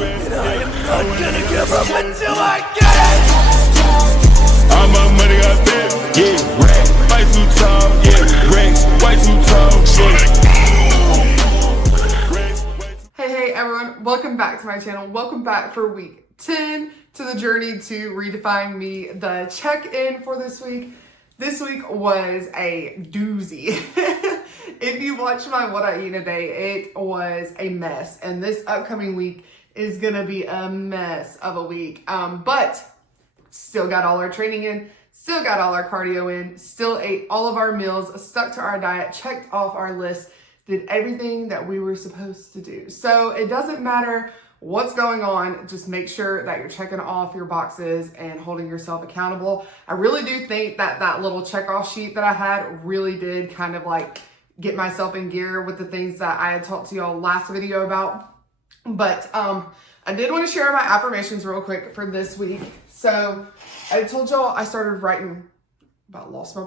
And I am not gonna give up until I get it. All my money got big, yeah, racks, way too tall, yeah, racks, way too tall, yeah. Hey everyone, welcome back to my channel. Welcome back for week 10 to the journey to redefining me. The check-in for this week was a doozy. If you watch my what I eat a day, it was a mess. And this upcoming week is gonna be a mess of a week. But still got all our training in, still got all our cardio in, still ate all of our meals, stuck to our diet, checked off our list, did everything that we were supposed to do. So it doesn't matter what's going on, just make sure that you're checking off your boxes and holding yourself accountable. I really do think that that little check off sheet that I had really did kind of like get myself in gear with the things that I had talked to y'all last video about. But I did want to share my affirmations real quick for this week. So I told y'all I started writing, about lost my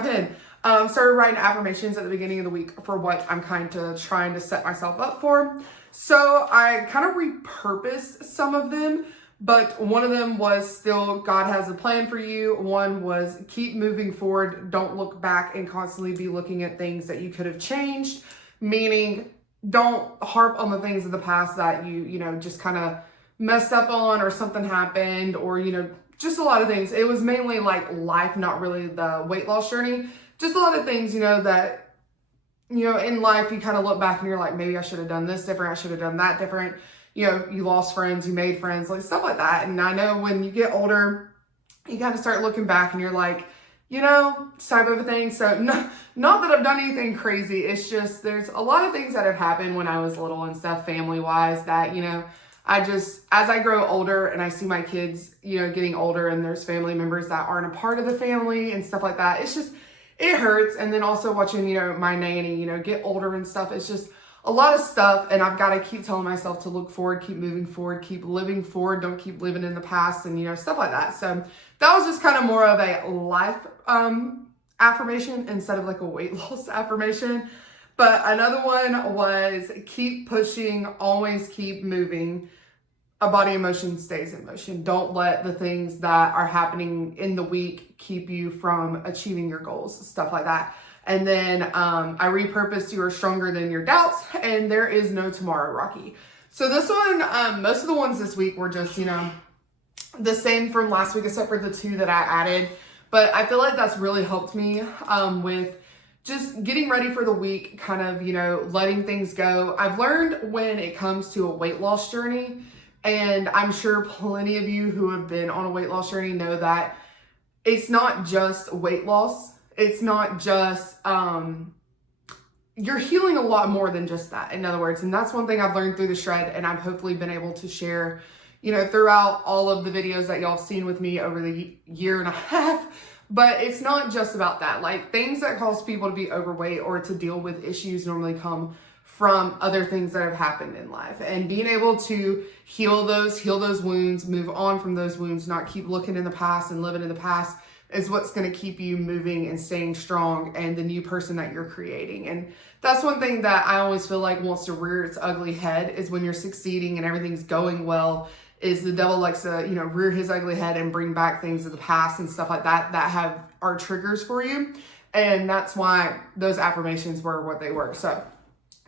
pen. Started writing affirmations at the beginning of the week for what I'm kind of trying to set myself up for. So I kind of repurposed some of them, but one of them was still God has a plan for you. One was keep moving forward. Don't look back and constantly be looking at things that you could have changed, meaning don't harp on the things of the past that you know, just kind of messed up on or something happened or, you know, just a lot of things. It was mainly like life, not really the weight loss journey. Just a lot of things, you know, that, you know, in life, you kind of look back and you're like, maybe I should have done this different. I should have done that different. You know, you lost friends, you made friends, like stuff like that. And I know when you get older, you kind of start looking back and you're like, you know, type of a thing. So not that I've done anything crazy. It's just, there's a lot of things that have happened when I was little and stuff, family wise, that, you know, as I grow older and I see my kids, you know, getting older and there's family members that aren't a part of the family and stuff like that. It's just, it hurts. And then also watching, you know, my nanny, you know, get older and stuff. It's just a lot of stuff. And I've got to keep telling myself to look forward, keep moving forward, keep living forward. Don't keep living in the past and, you know, stuff like that. So that was just kind of more of a life affirmation instead of like a weight loss affirmation. But another one was keep pushing, always keep moving. A body in motion stays in motion. Don't let the things that are happening in the week keep you from achieving your goals, stuff like that. And then I repurposed you are stronger than your doubts and there is no tomorrow, Rocky. So this one, most of the ones this week were just, you know, the same from last week, except for the two that I added. But I feel like that's really helped me with just getting ready for the week, kind of, you know, letting things go. I've learned when it comes to a weight loss journey, and I'm sure plenty of you who have been on a weight loss journey know that it's not just weight loss. It's not just, you're healing a lot more than just that, in other words. And that's one thing I've learned through the shred, and I've hopefully been able to share, you know, throughout all of the videos that y'all have seen with me over the year and a half. But it's not just about that. Like, things that cause people to be overweight or to deal with issues normally come from other things that have happened in life, and being able to heal those wounds, move on from those wounds, not keep looking in the past and living in the past is what's going to keep you moving and staying strong and the new person that you're creating. And that's one thing that I always feel like wants to rear its ugly head is when you're succeeding and everything's going well, is the devil likes to, you know, rear his ugly head and bring back things of the past and stuff like that that are triggers for you. And that's why those affirmations were what they were. So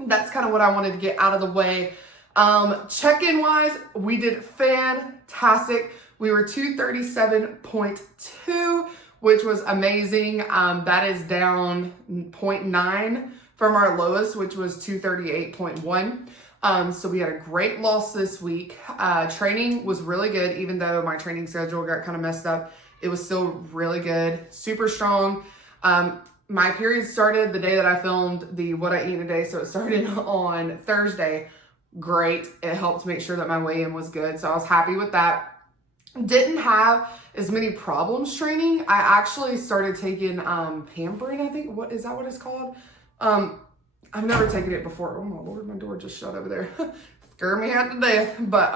that's kind of what I wanted to get out of the way. Check-in wise, we did fantastic. We were 237.2, which was amazing. That is down 0.9 from our lowest, which was 238.1. So we had a great loss this week. Training was really good, even though my training schedule got kind of messed up. It was still really good, super strong. My period started the day that I filmed the What I Eat in a Day, so it started on Thursday. Great. It helped make sure that my weigh-in was good, so I was happy with that. Didn't have as many problems training. I actually started taking pampering, I think. What is that what it's called? I've never taken it before. Oh my Lord, my door just shut over there. Scared me half to death. But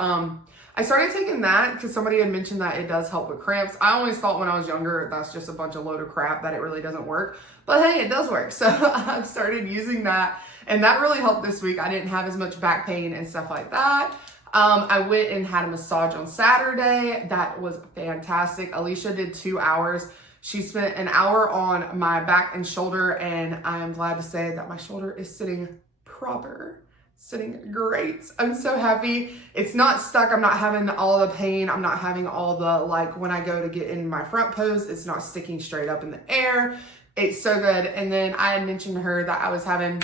I started taking that because somebody had mentioned that it does help with cramps. I always thought when I was younger that's just a bunch of load of crap, that it really doesn't work. But hey, it does work. So I've started using that. And that really helped this week. I didn't have as much back pain and stuff like that. I went and had a massage on Saturday. That was fantastic. Alicia did 2 hours. She spent an hour on my back and shoulder, and I am glad to say that my shoulder is sitting proper, sitting great. I'm so happy. It's not stuck. I'm not having all the pain. I'm not having all the, like when I go to get in my front pose, it's not sticking straight up in the air. It's so good. And then I had mentioned to her that I was having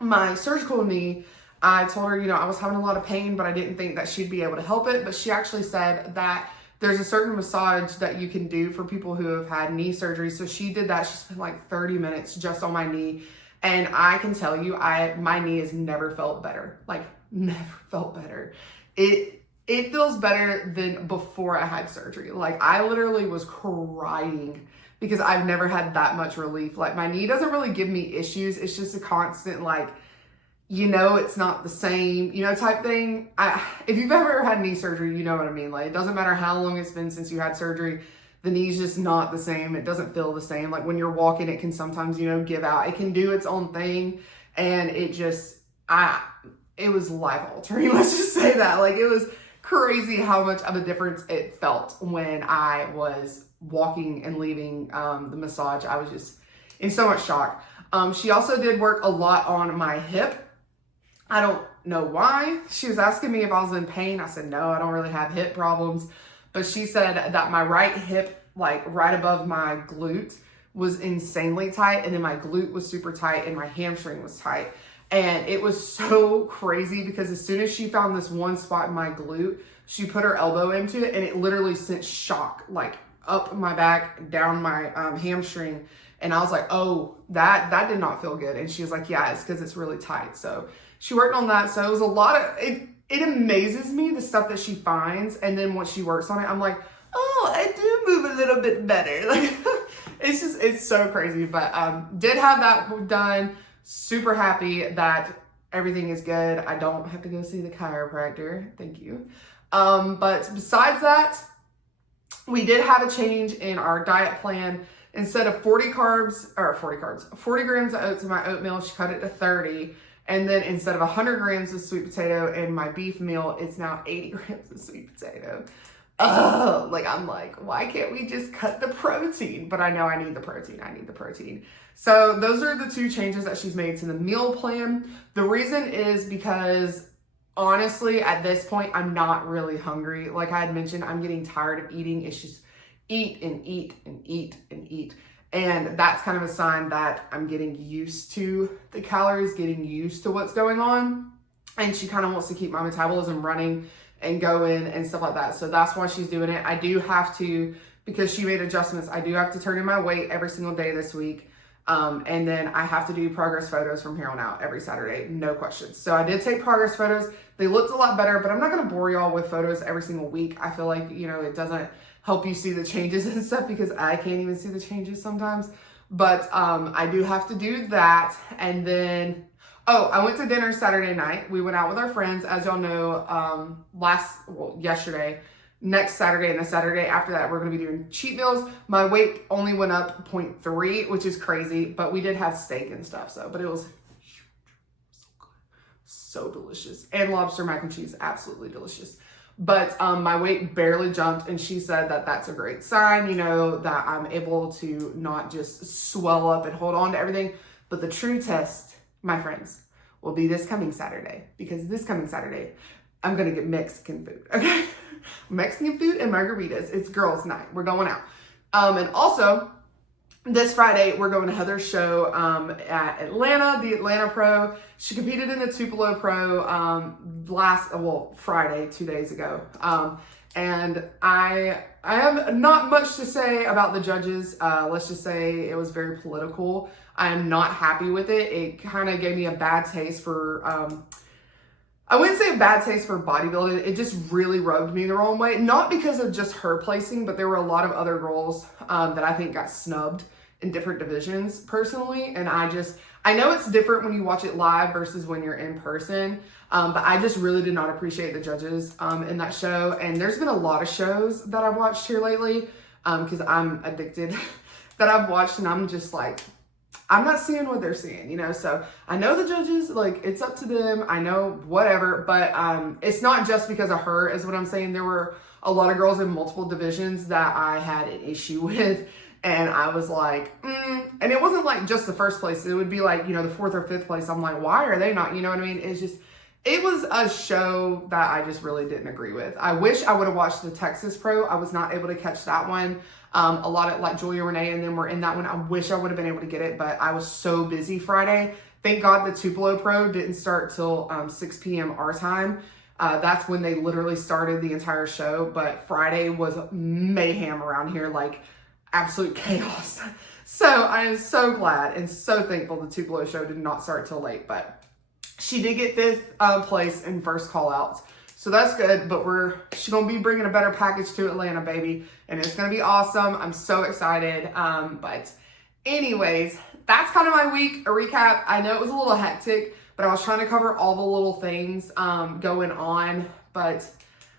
my surgical knee. I told her, you know, I was having a lot of pain, but I didn't think that she'd be able to help it. But she actually said that there's a certain massage that you can do for people who have had knee surgery. So she did that. She spent like 30 minutes just on my knee. And I can tell you, my knee has never felt better. Like, never felt better. It feels better than before I had surgery. Like, I literally was crying because I've never had that much relief. Like, my knee doesn't really give me issues. It's just a constant, like, you know, it's not the same, you know, type thing. If you've ever had knee surgery, you know what I mean. Like, it doesn't matter how long it's been since you had surgery. The knee's just not the same. It doesn't feel the same. Like when you're walking, it can sometimes, you know, give out. It can do its own thing. And it just, it was life altering. Let's just say that. Like, it was crazy how much of a difference it felt when I was walking and leaving the massage. I was just in so much shock. She also did work a lot on my hip. I don't know why. She was asking me if I was in pain. I said, no, I don't really have hip problems. But she said that my right hip, like right above my glute, was insanely tight. And then my glute was super tight and my hamstring was tight. And it was so crazy because as soon as she found this one spot in my glute, she put her elbow into it and it literally sent shock, like up my back, down my hamstring. And I was like, oh, that did not feel good. And she was like, yeah, it's because it's really tight. So she worked on that. So it was a lot of, it amazes me the stuff that she finds. And then once she works on it, I'm like, oh, I do move a little bit better. Like, it's so crazy. But did have that done. Super happy that everything is good. I don't have to go see the chiropractor. Thank you. But besides that, we did have a change in our diet plan. Instead of 40 grams of oats in my oatmeal, she cut it to 30. And then instead of 100 grams of sweet potato in my beef meal, it's now 80 grams of sweet potato. Oh, like, I'm like, why can't we just cut the protein? But I know I need the protein. So those are the two changes that she's made to the meal plan. The reason is because honestly, at this point, I'm not really hungry. Like I had mentioned, I'm getting tired of eating. It's just eat and eat and eat and eat. And that's kind of a sign that I'm getting used to the calories, getting used to what's going on. And she kind of wants to keep my metabolism running and going and stuff like that. So that's why she's doing it. I do have to, because she made adjustments, I do have to turn in my weight every single day this week. And then I have to do progress photos from here on out every Saturday, no questions. So I did take progress photos. They looked a lot better, but I'm not going to bore y'all with photos every single week. I feel like, you know, it doesn't help you see the changes and stuff because I can't even see the changes sometimes. But I do have to do that. And then, I went to dinner Saturday night. We went out with our friends, as y'all know, yesterday. Next Saturday and the Saturday after that, we're going to be doing cheat meals. My weight only went up 0.3, which is crazy, but we did have steak and stuff. But it was so good, so delicious. And lobster mac and cheese, absolutely delicious. But my weight barely jumped, and she said that that's a great sign, you know, that I'm able to not just swell up and hold on to everything. But the true test, my friends, will be this coming Saturday, because this coming Saturday, I'm going to get Mexican food, okay? Mexican food and margaritas. It's girls' night. We're going out. And also, this Friday, we're going to Heather's show at Atlanta, the Atlanta Pro. She competed in the Tupelo Pro Friday, 2 days ago. And I have not much to say about the judges. Let's just say it was very political. I am not happy with it. It kind of gave me a bad taste for... I wouldn't say a bad taste for bodybuilding. It just really rubbed me the wrong way. Not because of just her placing, but there were a lot of other girls that I think got snubbed in different divisions personally. And I know it's different when you watch it live versus when you're in person. But I just really did not appreciate the judges in that show. And there's been a lot of shows that I've watched here lately because I'm addicted that I've watched, and I'm just like, I'm not seeing what they're seeing, you know? So I know the judges, like, it's up to them. I know whatever, but it's not just because of her is what I'm saying. There were a lot of girls in multiple divisions that I had an issue with. And I was like, and it wasn't like just the first place. It would be like, you know, the 4th or 5th place. I'm like, why are they not, you know what I mean? It's just, it was a show that I just really didn't agree with. I wish I would have watched the Texas Pro. I was not able to catch that one. A lot of like Julia Renee and them were in that one. I wish I would have been able to get it, but I was so busy Friday. Thank God the Tupelo Pro didn't start till 6 p.m. our time. That's when they literally started the entire show. But Friday was mayhem around here, like absolute chaos. So I am so glad and so thankful the Tupelo show did not start till late, but she did get 5th place in first call outs. So that's good, but she's going to be bringing a better package to Atlanta, baby. And it's going to be awesome. I'm so excited. But anyways, that's kind of my week, a recap. I know it was a little hectic, but I was trying to cover all the little things going on. But I'm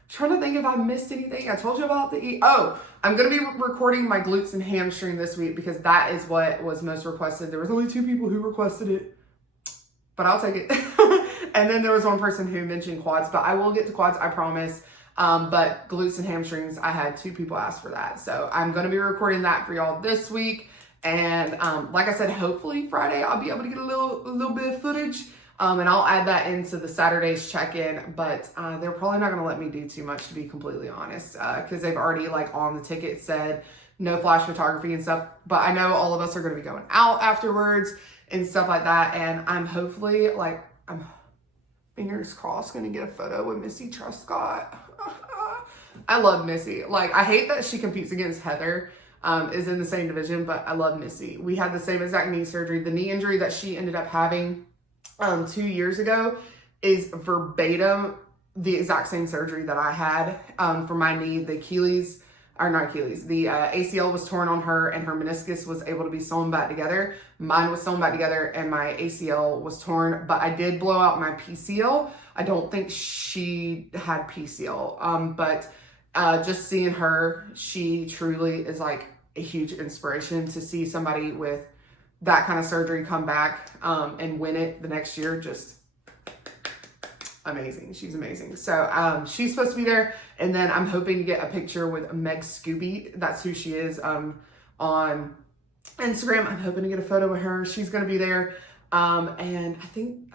trying to think if I missed anything. I told you about I'm going to be recording my glutes and hamstring this week because that is what was most requested. There was only 2 people who requested it, but I'll take it. And then there was one person who mentioned quads, but I will get to quads, I promise. But glutes and hamstrings, I had 2 people ask for that. So I'm going to be recording that for y'all this week. And like I said, hopefully Friday I'll be able to get a little bit of footage. And I'll add that into the Saturday's check-in. But they're probably not going to let me do too much, to be completely honest. Because they've already, like, on the ticket said no flash photography and stuff. But I know all of us are going to be going out afterwards and stuff like that. And I'm hopefully, like, I'm fingers crossed going to get a photo with Missy Truscott. I love Missy. Like, I hate that she competes against Heather, is in the same division, but I love Missy. We had the same exact knee surgery. The knee injury that she ended up having 2 years ago is verbatim the exact same surgery that I had for my knee. The Achilles, or not Achilles, the ACL was torn on her and her meniscus was able to be sewn back together. Mine was sewn back together and my ACL was torn, but I did blow out my PCL. I don't think she had PCL, but just seeing her, she truly is like a huge inspiration. To see somebody with that kind of surgery come back and win it the next year, just amazing. She's amazing. So she's supposed to be there. And then I'm hoping to get a picture with Meg Scooby. That's who she is on Instagram. I'm hoping to get a photo with her. She's going to be there. And I think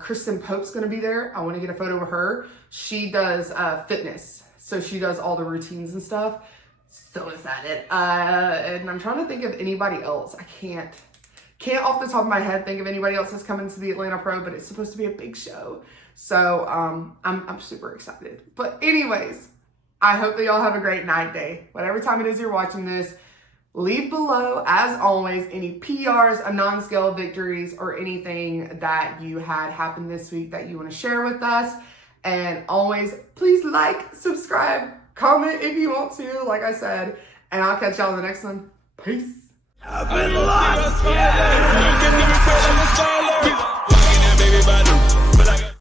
Kristen Pope's going to be there. I want to get a photo with her. She does fitness. So she does all the routines and stuff. So excited. And I'm trying to think of anybody else. I can't off the top of my head think of anybody else that's coming to the Atlanta Pro, but it's supposed to be a big show. So I'm super excited. But anyways, I hope that y'all have a great night, day. Whatever time it is you're watching this, leave below, as always, any PRs, non-scale victories, or anything that you had happen this week that you want to share with us. And always, please like, subscribe, comment if you want to, like I said. And I'll catch y'all in the next one. Peace. I've been lost, yeah.